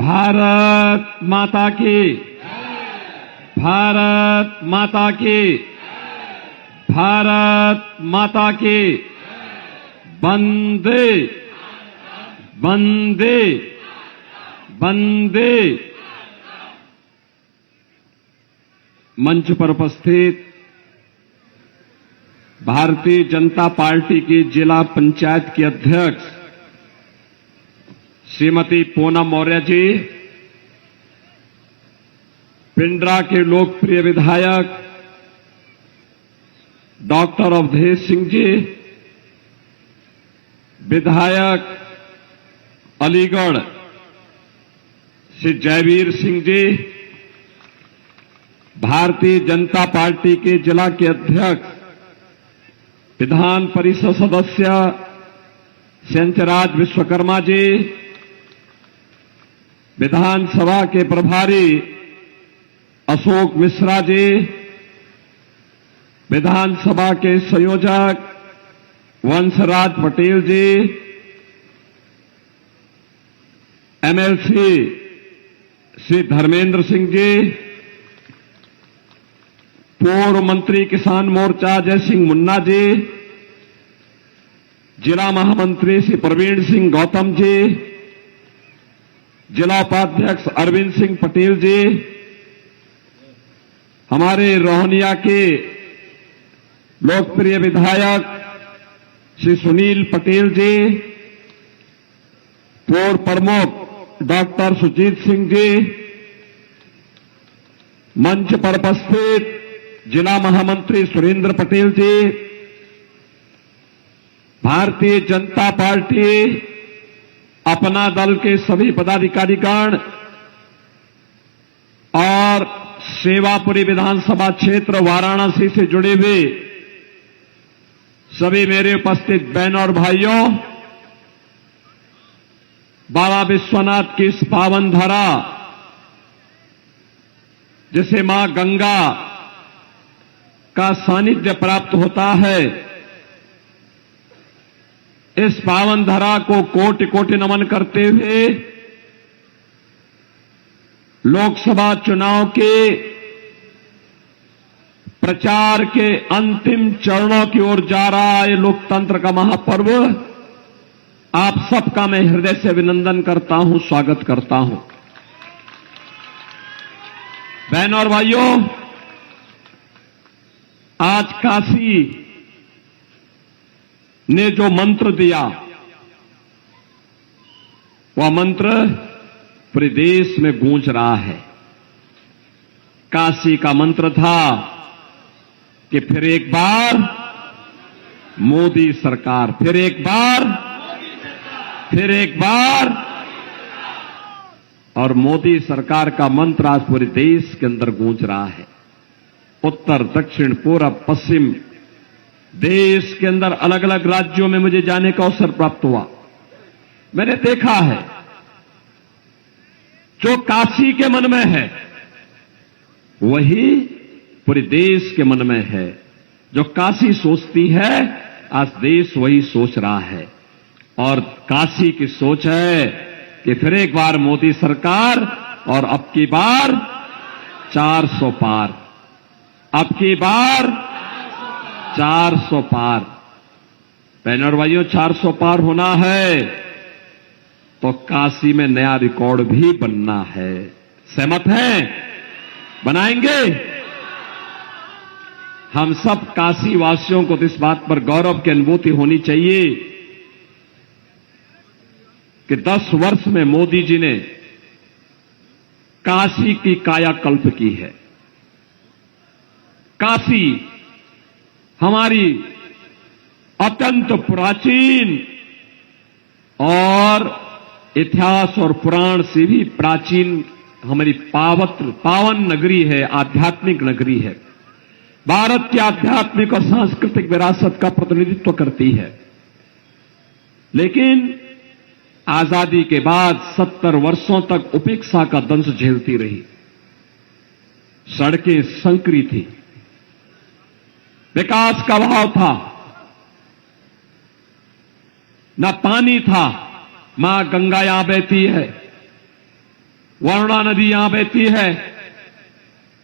भारत माता की, भारत माता की, भारत माता की, वंदे वंदे वंदे। मंच पर उपस्थित भारतीय जनता पार्टी की जिला पंचायत की अध्यक्ष श्रीमती पूनम मौर्य जी, पिंडरा के लोकप्रिय विधायक डॉक्टर अवधेश सिंह जी, विधायक अलीगढ़ श्री जयवीर सिंह जी, भारतीय जनता पार्टी के जिला के अध्यक्ष विधान परिषद सदस्य संचराज विश्वकर्मा जी, विधानसभा के प्रभारी अशोक मिश्रा जी, विधानसभा के संयोजक वंशराज पटेल जी, एमएलसी श्री धर्मेंद्र सिंह जी, पूर्व मंत्री किसान मोर्चा जय सिंह मुन्ना जी, जिला महामंत्री श्री प्रवीण सिंह गौतम जी, जिला उपाध्यक्ष अरविंद सिंह पटेल जी, हमारे रोहनिया के लोकप्रिय विधायक श्री सुनील पटेल जी, पूर्व प्रमुख डॉक्टर सुजीत सिंह जी, मंच पर उपस्थित जिला महामंत्री सुरेंद्र पटेल जी, भारतीय जनता पार्टी अपना दल के सभी पदाधिकारीगण और सेवापुरी विधानसभा क्षेत्र वाराणसी से जुड़े हुए सभी मेरे उपस्थित बहनों और भाइयों, बाबा विश्वनाथ की इस पावन धरा जिसे मां गंगा का सानिध्य प्राप्त होता है, इस पावन धरा को कोटि कोटि नमन करते हुए लोकसभा चुनाव के प्रचार के अंतिम चरणों की ओर जा रहा है लोकतंत्र का महापर्व, आप सबका मैं हृदय से अभिनंदन करता हूं, स्वागत करता हूं। बहनों और भाइयों, आज काशी ने जो मंत्र दिया, वह मंत्र पूरे देश में गूंज रहा है। काशी का मंत्र था कि फिर एक बार मोदी सरकार, फिर एक बार, फिर एक बार, और मोदी सरकार का मंत्र आज पूरे देश के अंदर गूंज रहा है। उत्तर, दक्षिण, पूरब, पश्चिम देश के अंदर अलग अलग राज्यों में मुझे जाने का अवसर प्राप्त हुआ। मैंने देखा है जो काशी के मन में है वही पूरे देश के मन में है। जो काशी सोचती है आज देश वही सोच रहा है, और काशी की सोच है कि फिर एक बार मोदी सरकार, और अब की बार 400 पार, अब की बार 400 पार। बहनों और भाइयों, 400 पार होना है तो काशी में नया रिकॉर्ड भी बनना है। सहमत हैं? बनाएंगे? हम सब काशी वासियों को तो इस बात पर गौरव की अनुभूति होनी चाहिए कि 10 वर्ष में मोदी जी ने काशी की कायाकल्प की है। काशी हमारी अत्यंत प्राचीन और इतिहास और पुराण से भी प्राचीन हमारी पावन नगरी है, आध्यात्मिक नगरी है। भारत की आध्यात्मिक और सांस्कृतिक विरासत का प्रतिनिधित्व करती है। लेकिन आजादी के बाद 70 वर्षों तक उपेक्षा का दंश झेलती रही। सड़कें संकरी थी, विकास का अभाव था, न पानी था। मां गंगा यहां बहती है, वरुणा नदी यहां बहती है।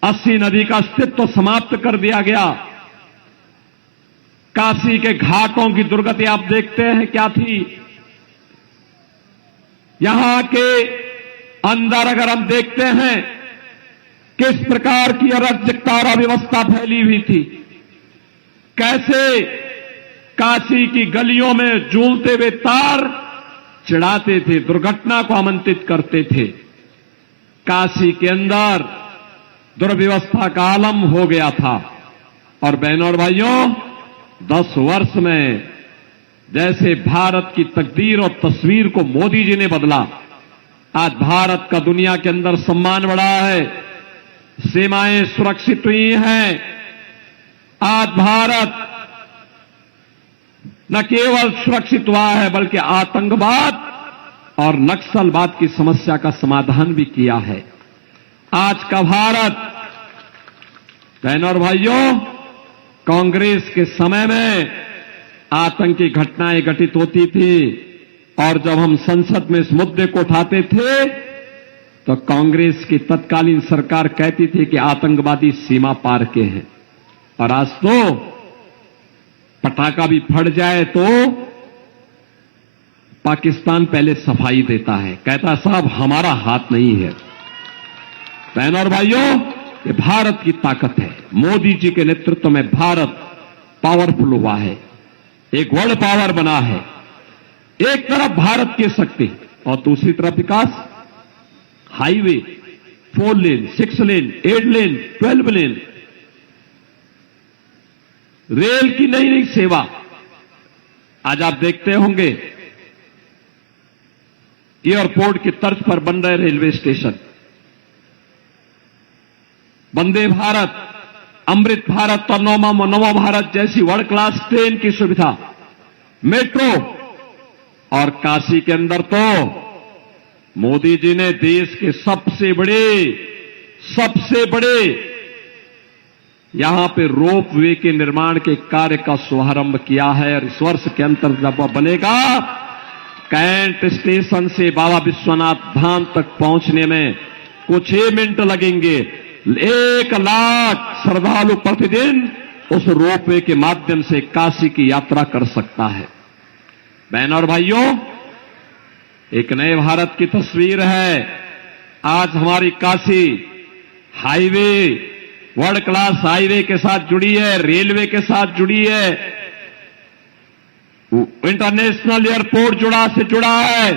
80 नदी का अस्तित्व समाप्त कर दिया गया। काशी के घाटों की दुर्गति आप देखते हैं क्या थी। यहां के अंदर अगर हम देखते हैं किस प्रकार की अराजकता और अव्यवस्था फैली हुई थी, कैसे काशी की गलियों में झूलते हुए तार चिढ़ाते थे, दुर्घटना को आमंत्रित करते थे। काशी के अंदर दुर्व्यवस्था का आलम हो गया था। और बहनों और भाइयों, 10 वर्ष में जैसे भारत की तकदीर और तस्वीर को मोदी जी ने बदला, आज भारत का दुनिया के अंदर सम्मान बढ़ा है, सीमाएं सुरक्षित हुई हैं। आज भारत न केवल सुरक्षित हुआ है बल्कि आतंकवाद और नक्सलवाद की समस्या का समाधान भी किया है। आज का भारत, बहनों और भाइयों, कांग्रेस के समय में आतंकी घटनाएं घटित होती थी और जब हम संसद में इस मुद्दे को उठाते थे तो कांग्रेस की तत्कालीन सरकार कहती थी कि आतंकवादी सीमा पार के हैं। और आज तो पटाखा भी फट जाए तो पाकिस्तान पहले सफाई देता है, कहता साहब हमारा हाथ नहीं है। बहनों और भाइयों, ये भारत की ताकत है। मोदी जी के नेतृत्व में भारत पावरफुल हुआ है, एक वर्ल्ड पावर बना है। एक तरफ भारत की शक्ति और दूसरी तरफ विकास, हाईवे 4 लेन, 6 लेन, 8 लेन, 12 लेन, रेल की नई नई सेवा। आज आप देखते होंगे एयरपोर्ट की तर्ज पर बन रहे रेलवे स्टेशन, वंदे भारत, अमृत भारत और नमो भारत जैसी वर्ल्ड क्लास ट्रेन की सुविधा, मेट्रो। और काशी के अंदर तो मोदी जी ने देश के सबसे बड़े यहां पे रोप वे के निर्माण के कार्य का शुभारंभ किया है। और इस वर्ष के अंतर जब वह बनेगा, कैंट स्टेशन से बाबा विश्वनाथ धाम तक पहुंचने में कुछ ही मिनट लगेंगे। 1 लाख श्रद्धालु प्रतिदिन उस रोप वे के माध्यम से काशी की यात्रा कर सकता है। बहनों और भाइयों, एक नए भारत की तस्वीर है। आज हमारी Kashi highway, world class highway के साथ जुड़ी है, रेलवे के साथ जुड़ी है, इंटरनेशनल एयरपोर्ट जुड़ा है।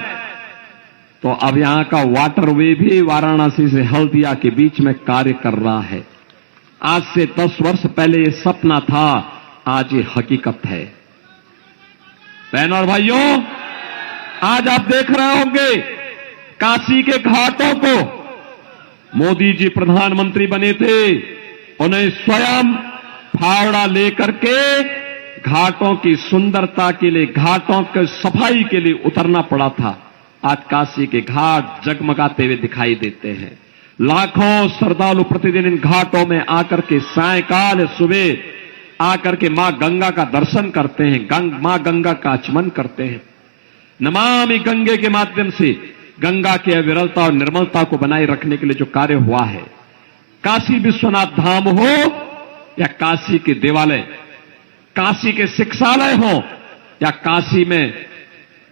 तो अब यहां का वाटरवे भी वाराणसी से हल्दिया के बीच में कार्य कर रहा है। आज से 10 वर्ष पहले ये सपना था, आज ये हकीकत है। बहनों और भाइयों, आज आप देख रहे होंगे काशी के घाटों को मोदी जी प्रधानमंत्री बने थे, उन्हें स्वयं फावड़ा लेकर के घाटों की सुंदरता के लिए, घाटों की सफाई के लिए उतरना पड़ा था। आज काशी के घाट जगमगाते हुए दिखाई देते हैं। लाखों श्रद्धालु प्रतिदिन इन घाटों में आकर के सायंकाल सुबह आकर के मां गंगा का दर्शन करते हैं, मां गंगा का आचमन करते हैं। नमामि गंगे के माध्यम से गंगा की अविरलता और निर्मलता को बनाए रखने के लिए जो कार्य हुआ है, काशी विश्वनाथ धाम हो या काशी के देवालय, काशी के शिक्षालय हो या काशी में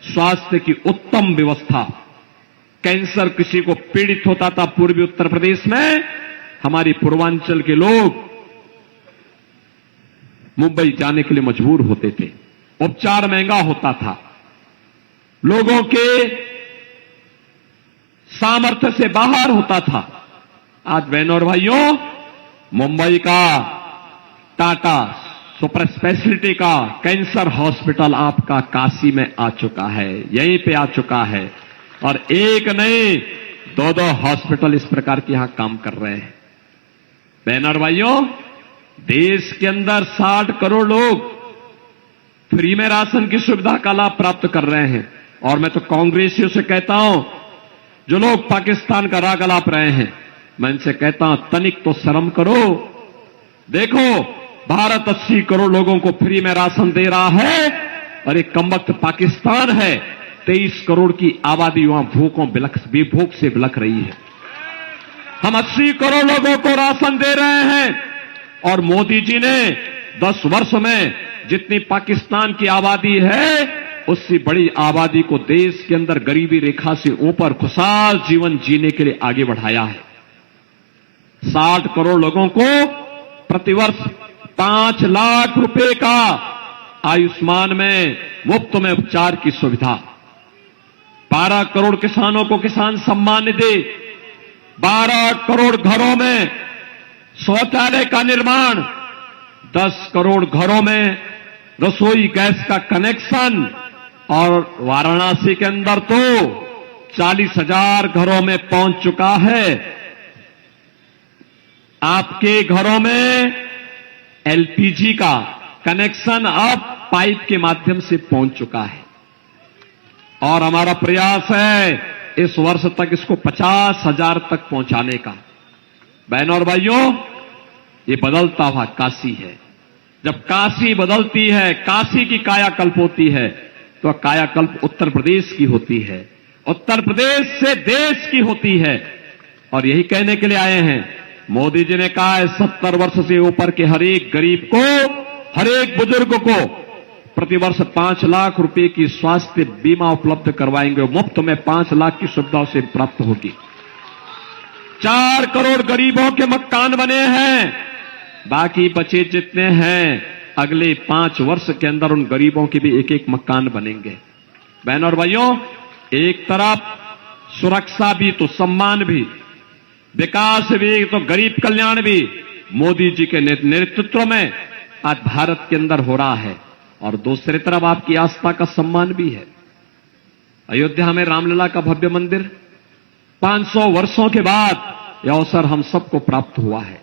स्वास्थ्य की उत्तम व्यवस्था। कैंसर किसी को पीड़ित होता था पूर्वी उत्तर प्रदेश में, हमारी पूर्वांचल के लोग मुंबई जाने के लिए मजबूर होते थे, उपचार महंगा होता था, लोगों के सामर्थ्य से बाहर होता था। आज बहनों और भाइयों, मुंबई का टाटा सुपर स्पेशलिटी का कैंसर हॉस्पिटल आपका काशी में आ चुका है, यहीं पे आ चुका है। और एक नए 2-2 हॉस्पिटल इस प्रकार के यहां काम कर रहे हैं। बहनों और भाइयों, देश के अंदर 60 करोड़ लोग फ्री में राशन की सुविधा का लाभ प्राप्त कर रहे हैं। और मैं तो कांग्रेसियों से कहता हूं, जो लोग पाकिस्तान का राग अलाप रहे हैं, मैं इनसे कहता हूं तनिक तो शर्म करो। देखो, भारत 80 करोड़ लोगों को फ्री में राशन दे रहा है और एक कमबख्त पाकिस्तान है, 23 करोड़ की आबादी वहां भूख से बिलख रही है। हम 80 करोड़ लोगों को राशन दे रहे हैं और मोदी जी ने 10 वर्ष में जितनी पाकिस्तान की आबादी है उससे बड़ी आबादी को देश के अंदर गरीबी रेखा से ऊपर खुशहाल जीवन जीने के लिए आगे बढ़ाया है। 60 करोड़ लोगों को प्रतिवर्ष 5 लाख रुपए का आयुष्मान में मुफ्त में उपचार की सुविधा, 12 करोड़ किसानों को किसान सम्मान निधि, 12 करोड़ घरों में शौचालय का निर्माण, 10 करोड़ घरों में रसोई गैस का कनेक्शन और वाराणसी के अंदर तो 40,000 घरों में पहुंच चुका है। आपके घरों में एलपीजी का कनेक्शन अब पाइप के माध्यम से पहुंच चुका है और हमारा प्रयास है इस वर्ष तक इसको 50,000 तक पहुंचाने का। बहनों और भाइयों, ये बदलता हुआ काशी है। जब काशी बदलती है, काशी की कायाकल्प होती है, तो कायाकल्प उत्तर प्रदेश की होती है, उत्तर प्रदेश से देश की होती है। और यही कहने के लिए आए हैं, मोदी जी ने कहा है 70 वर्ष से ऊपर के हर एक गरीब को, हर एक बुजुर्ग को प्रतिवर्ष 5 लाख रुपए की स्वास्थ्य बीमा उपलब्ध करवाएंगे। मुफ्त में 5 लाख की सुविधा से प्राप्त होगी। 4 करोड़ गरीबों के मकान बने हैं, बाकी बचे जितने हैं अगले 5 वर्ष के अंदर उन गरीबों के भी एक एक मकान बनेंगे। बहनों और भाइयों, एक तरफ सुरक्षा भी तो सम्मान भी, विकास भी तो गरीब कल्याण भी मोदी जी के नेतृत्व में आज भारत के अंदर हो रहा है और दूसरी तरफ आपकी आस्था का सम्मान भी है। अयोध्या में रामलला का भव्य मंदिर 500 वर्षों के बाद यह अवसर हम सबको प्राप्त हुआ है।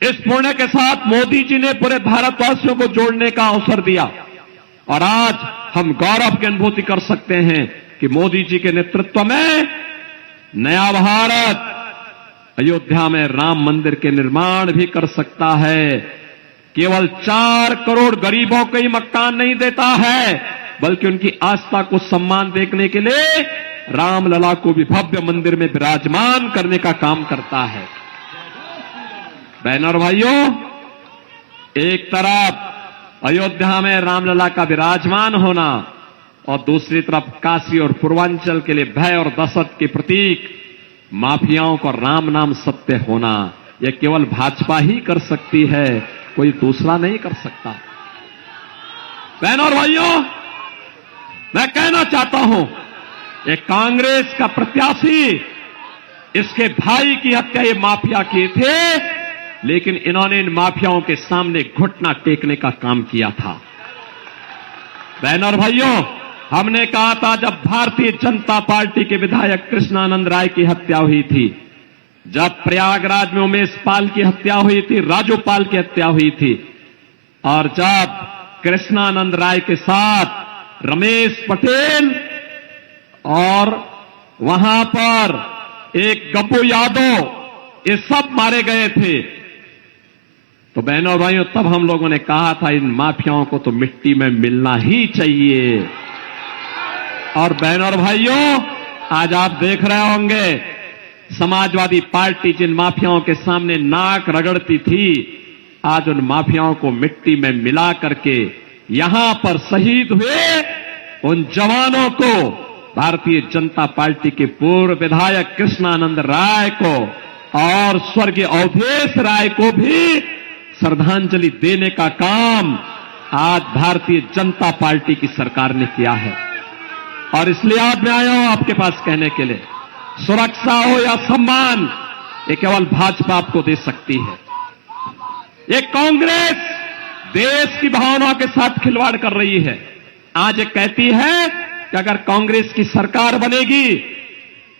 इस पुण्य के साथ मोदी जी ने पूरे भारतवासियों को जोड़ने का अवसर दिया और आज हम गौरव की अनुभूति कर सकते हैं कि मोदी जी के नेतृत्व में नया भारत अयोध्या में राम मंदिर के निर्माण भी कर सकता है। केवल 4 करोड़ गरीबों को ही मकान नहीं देता है, बल्कि उनकी आस्था को सम्मान देखने के लिए रामलला को भी भव्य मंदिर में विराजमान करने का काम करता है। बहनों और भाइयों, एक तरफ अयोध्या में रामलला का विराजमान होना और दूसरी तरफ काशी और पूर्वांचल के लिए भय और दहशत के प्रतीक माफियाओं को राम नाम सत्य होना, यह केवल भाजपा ही कर सकती है, कोई दूसरा नहीं कर सकता। बहनों और भाइयों, मैं कहना चाहता हूं, ये कांग्रेस का प्रत्याशी, इसके भाई की हत्या ये माफिया किए थे, लेकिन इन्होंने इन माफियाओं के सामने घुटना टेकने का काम किया था। बहनों और भाइयों, हमने कहा था जब भारतीय जनता पार्टी के विधायक कृष्णानंद राय की हत्या हुई थी, जब प्रयागराज में उमेश पाल की हत्या हुई थी, राजू पाल की हत्या हुई थी, और जब कृष्णानंद राय के साथ रमेश पटेल और वहां पर एक गप्पू यादव, ये सब मारे गए थे, तो बहनों और भाइयों तब हम लोगों ने कहा था इन माफियाओं को तो मिट्टी में मिलना ही चाहिए। और बहनों और भाइयों, आज आप देख रहे होंगे समाजवादी पार्टी जिन माफियाओं के सामने नाक रगड़ती थी, आज उन माफियाओं को मिट्टी में मिला करके यहां पर शहीद हुए उन जवानों को भारतीय जनता पार्टी के पूर्व विधायक कृष्णानंद राय को और स्वर्गीय अवधेश राय को भी श्रद्धांजलि देने का काम आज भारतीय जनता पार्टी की सरकार ने किया है। और इसलिए आज मैं आया हूं आपके पास कहने के लिए, सुरक्षा हो या सम्मान, ये केवल भाजपा आपको दे सकती है। ये कांग्रेस देश की भावना के साथ खिलवाड़ कर रही है। आज ये कहती है कि अगर कांग्रेस की सरकार बनेगी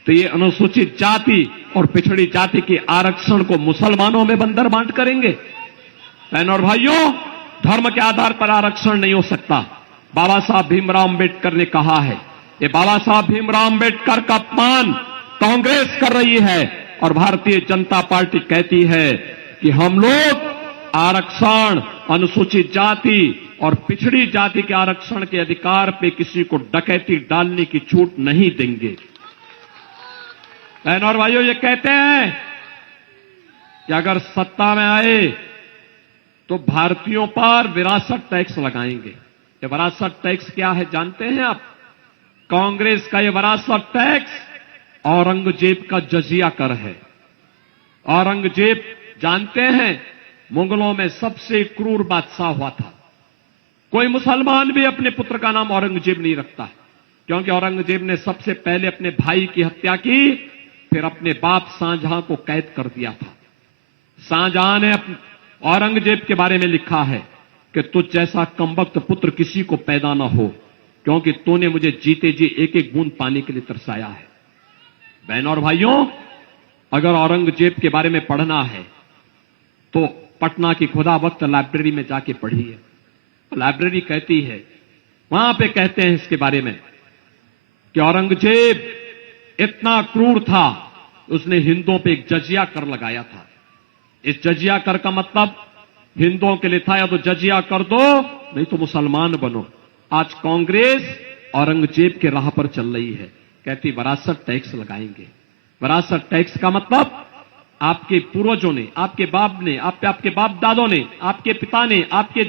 तो ये अनुसूचित जाति और पिछड़ी जाति के आरक्षण को मुसलमानों में बंदर बांट करेंगे। बहनों और भाइयों, धर्म के आधार पर आरक्षण नहीं हो सकता। बाबा साहब भीमराव अम्बेडकर ने कहा है, ये बाबा साहब भीमराव अम्बेडकर का अपमान कांग्रेस कर रही है और भारतीय जनता पार्टी कहती है कि हम लोग आरक्षण, अनुसूचित जाति और पिछड़ी जाति के आरक्षण के अधिकार पे किसी को डकैती डालने की छूट नहीं देंगे। बहनों और भाइयों, ये कहते हैं कि अगर सत्ता में आए तो भारतीयों पर विरासत टैक्स लगाएंगे। ये विरासत टैक्स क्या है जानते हैं आप? कांग्रेस का ये विरासत टैक्स औरंगजेब का जजिया कर है। औरंगजेब जानते हैं मुगलों में सबसे क्रूर बादशाह हुआ था। कोई मुसलमान भी अपने पुत्र का नाम औरंगजेब नहीं रखता, क्योंकि औरंगजेब ने सबसे पहले अपने भाई की हत्या की, फिर अपने बाप शाहजहां को कैद कर दिया था। शाहजहां ने औरंगजेब के बारे में लिखा है कि तुझ जैसा कमबख्त पुत्र किसी को पैदा ना हो, क्योंकि तूने मुझे जीते जी एक एक बूंद पानी के लिए तरसाया है। बहनों और भाइयों, अगर औरंगजेब के बारे में पढ़ना है तो पटना की खुदा वक्त लाइब्रेरी में जाके पढ़िए। लाइब्रेरी कहती है, वहां पे कहते हैं इसके बारे में कि औरंगजेब इतना क्रूर था, उसने हिंदुओं पे एक जजिया कर लगाया था। इस जजिया कर का मतलब हिंदुओं के लिए था या तो जजिया कर दो नहीं तो मुसलमान बनो। आज कांग्रेस औरंगजेब के राह पर चल रही है, कहती विरासत टैक्स लगाएंगे। विरासत टैक्स का मतलब आपके पूर्वजों ने, आपके बाप ने, आपके बाप दादों ने, आपके पिता ने, आपके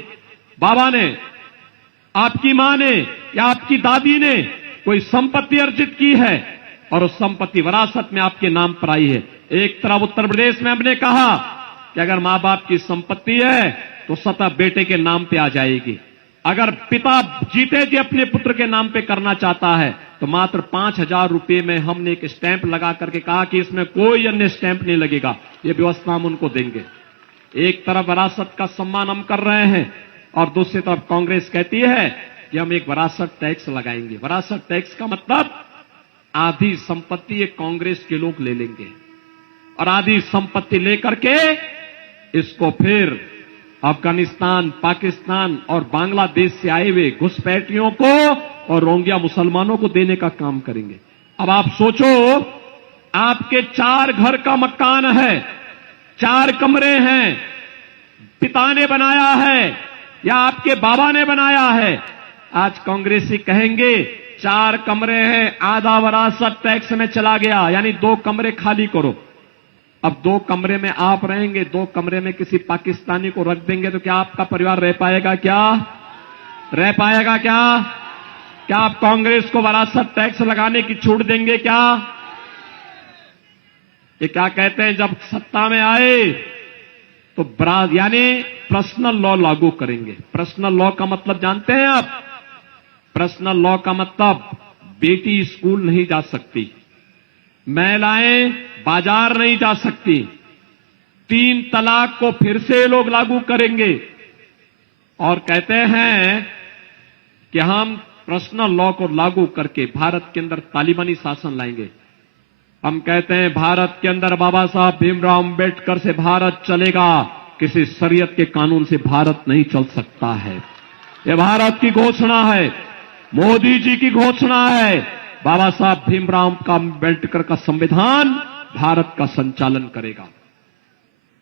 बाबा ने, आपकी मां ने या आपकी दादी ने कोई संपत्ति अर्जित की है और उस संपत्ति विरासत में आपके नाम पर आई है। एक तरफ उत्तर प्रदेश में हमने कहा कि अगर मां बाप की संपत्ति है तो सतह बेटे के नाम पे आ जाएगी। अगर पिता जीते जी अपने पुत्र के नाम पे करना चाहता है तो मात्र 5,000 रुपए में हमने एक स्टैंप लगा करके कहा कि इसमें कोई अन्य स्टैंप नहीं लगेगा, ये व्यवस्था हम उनको देंगे। एक तरफ विरासत का सम्मान हम कर रहे हैं और दूसरी तरफ कांग्रेस कहती है कि हम एक विरासत टैक्स लगाएंगे। विरासत टैक्स का मतलब आधी संपत्ति ये कांग्रेस के लोग ले लेंगे और आधी संपत्ति लेकर के इसको फिर अफगानिस्तान, पाकिस्तान और बांग्लादेश से आए हुए घुसपैठियों को और रोहिंग्या मुसलमानों को देने का काम करेंगे। अब आप सोचो, आपके 4 घर का मकान है, 4 कमरे हैं, पिता ने बनाया है या आपके बाबा ने बनाया है। आज कांग्रेसी कहेंगे 4 कमरे हैं, आधा विरासत टैक्स में चला गया, यानी 2 कमरे खाली करो। अब 2 कमरे में आप रहेंगे, 2 कमरे में किसी पाकिस्तानी को रख देंगे तो क्या आपका परिवार रह पाएगा? क्या रह पाएगा? क्या आप कांग्रेस को विरासत टैक्स लगाने की छूट देंगे? क्या ये क्या कहते हैं, जब सत्ता में आए तो यानी पर्सनल लॉ लागू करेंगे। पर्सनल लॉ का मतलब जानते हैं आप? पर्सनल लॉ का मतलब बेटी स्कूल नहीं जा सकती, महिलाएं बाजार नहीं जा सकती, 3 तलाक को फिर से लोग लागू करेंगे और कहते हैं कि हम पर्सनल लॉ को लागू करके भारत के अंदर तालिबानी शासन लाएंगे। हम कहते हैं भारत के अंदर बाबा साहब भीमराव अंबेडकर से भारत चलेगा, किसी शरीयत के कानून से भारत नहीं चल सकता है। यह भारत की घोषणा है, मोदी जी की घोषणा है। बाबा साहब भीमराव का अंबेडकर का संविधान भारत का संचालन करेगा।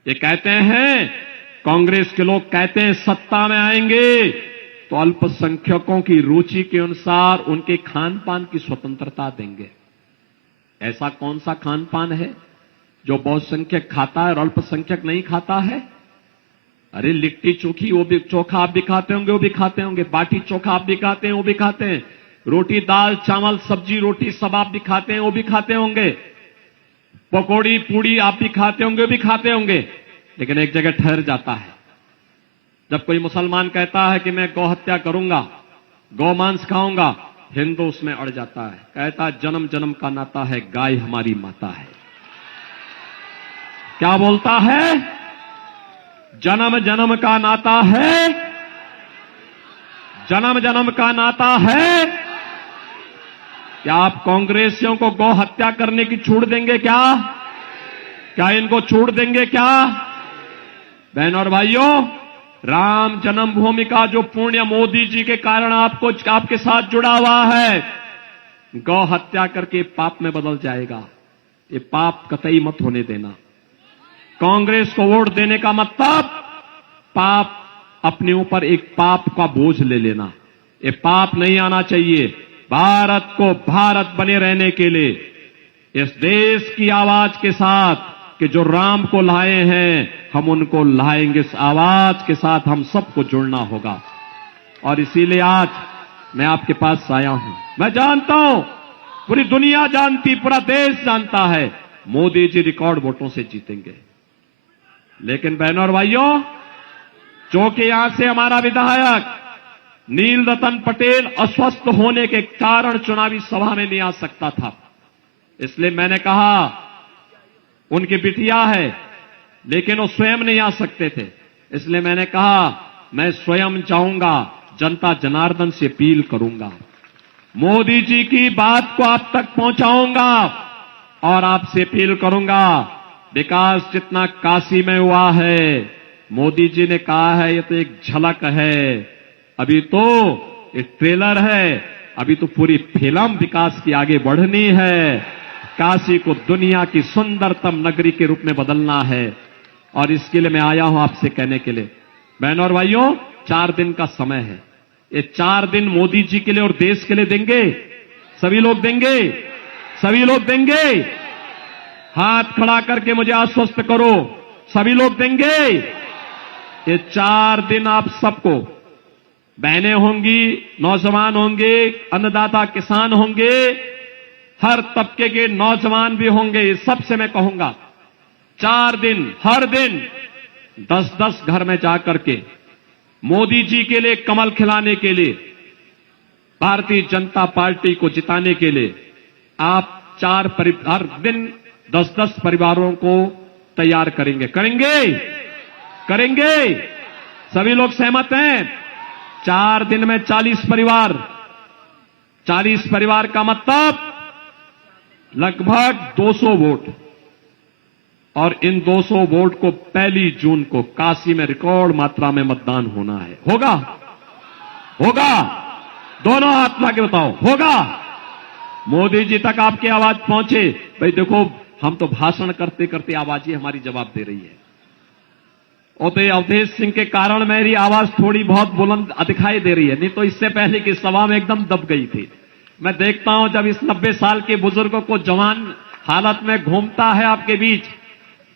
ये कहते हैं, कांग्रेस के लोग कहते हैं सत्ता में आएंगे तो अल्पसंख्यकों की रुचि के अनुसार उनके खान पान की स्वतंत्रता देंगे। ऐसा कौन सा खान पान है जो बहुसंख्यक खाता है और अल्पसंख्यक नहीं खाता है? अरे लिट्टी चोखी वो भी, चोखा आप भी खाते होंगे, वो भी खाते होंगे। बाटी चोखा आप भी खाते हैं, वो भी खाते हैं। रोटी दाल चावल सब्जी रोटी सब आप भी खाते हैं, वो भी खाते होंगे। पकौड़ी पूड़ी आप भी खाते होंगे, वो भी खाते होंगे। लेकिन एक जगह ठहर जाता है, जब कोई मुसलमान कहता है कि मैं गौ हत्या करूंगा, गौ मांस खाऊंगा, हिंदू उसमें अड़ जाता है, कहता है जन्म जन्म का नाता है, गाय हमारी माता है। क्या बोलता है? जन्म जन्म का नाता है, जन्म जन्म का नाता है। क्या आप कांग्रेसियों को गौ हत्या करने की छूट देंगे? क्या इनको छूट देंगे? क्या बहनों और भाइयों, राम जन्मभूमि का जो पुण्य मोदी जी के कारण आपके साथ जुड़ा हुआ है, गौ हत्या करके पाप में बदल जाएगा। ये पाप कतई मत होने देना। कांग्रेस को वोट देने का मतलब पाप अपने ऊपर एक पाप का बोझ ले लेना। ये पाप नहीं आना चाहिए। भारत को भारत बने रहने के लिए इस देश की आवाज के साथ कि जो राम को लाए हैं हम उनको लाएंगे। इस आवाज के साथ हम सबको जुड़ना होगा और इसीलिए आज मैं आपके पास आया हूं। मैं जानता हूं, पूरी दुनिया जानती, पूरा देश जानता है, मोदी जी रिकॉर्ड वोटों से जीतेंगे। लेकिन बहनों और भाइयों, चूंकि यहां से हमारा विधायक नील रतन पटेल अस्वस्थ होने के कारण चुनावी सभा में नहीं आ सकता था, इसलिए मैंने कहा उनकी बिटिया है लेकिन वो स्वयं नहीं आ सकते थे, इसलिए मैंने कहा मैं स्वयं जाऊंगा, जनता जनार्दन से अपील करूंगा, मोदी जी की बात को आप तक पहुंचाऊंगा और आपसे अपील करूंगा। विकास जितना काशी में हुआ है, मोदी जी ने कहा है ये तो एक झलक है, अभी तो एक ट्रेलर है, अभी तो पूरी फिल्म विकास की आगे बढ़नी है। काशी को दुनिया की सुंदरतम नगरी के रूप में बदलना है और इसके लिए मैं आया हूं आपसे कहने के लिए। बहनों और भाइयों, 4 दिन का समय है, ये 4 दिन मोदी जी के लिए और देश के लिए देंगे? सभी लोग देंगे? सभी लोग देंगे? हाथ खड़ा करके मुझे आश्वस्त करो, सभी लोग देंगे? ये 4 दिन आप सबको, बहनें होंगी, नौजवान होंगे, अन्नदाता किसान होंगे, हर तबके के नौजवान भी होंगे, सबसे मैं कहूंगा 4 दिन, हर दिन 10-10 घर में जाकर के मोदी जी के लिए कमल खिलाने के लिए, भारतीय जनता पार्टी को जिताने के लिए आप हर दिन 10-10 परिवारों को तैयार करेंगे। करेंगे? सभी लोग सहमत हैं? 4 दिन में 40 परिवार, 40 परिवार का मतलब लगभग 200 वोट, और इन 200 वोट को 1 जून को काशी में रिकॉर्ड मात्रा में मतदान होना है। होगा? दोनों हाथ ला के बताओ, होगा? मोदी जी तक आपकी आवाज पहुंचे। भाई देखो, हम तो भाषण करते करते आवाज ही हमारी जवाब दे रही है, और तो अवधेश सिंह के कारण मेरी आवाज थोड़ी बहुत बुलंद दिखाई दे रही है, नहीं तो इससे पहले की सभा में एकदम दब गई थी। मैं देखता हूं जब इस 90 साल के बुजुर्गों को जवान हालत में घूमता है आपके बीच,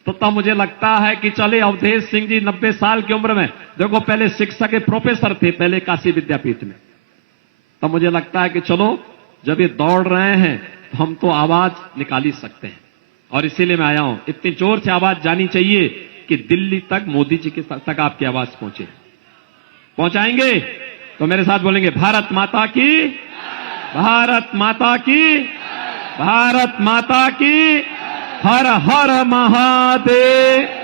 तो तब मुझे लगता है कि चले अवधेश सिंह जी 90 साल की उम्र में, देखो पहले शिक्षक के प्रोफेसर थे पहले काशी विद्यापीठ में, तब मुझे लगता है कि चलो जब ये दौड़ रहे हैं तो हम तो आवाज निकाल ही सकते हैं, और इसीलिए मैं आया हूं। इतनी जोर से आवाज जानी चाहिए कि दिल्ली तक मोदी जी के तक आपकी आवाज पहुंचे। पहुंचाएंगे? तो मेरे साथ बोलेंगे, भारत माता की, भारत माता की, भारत माता की, हर हर महादेव।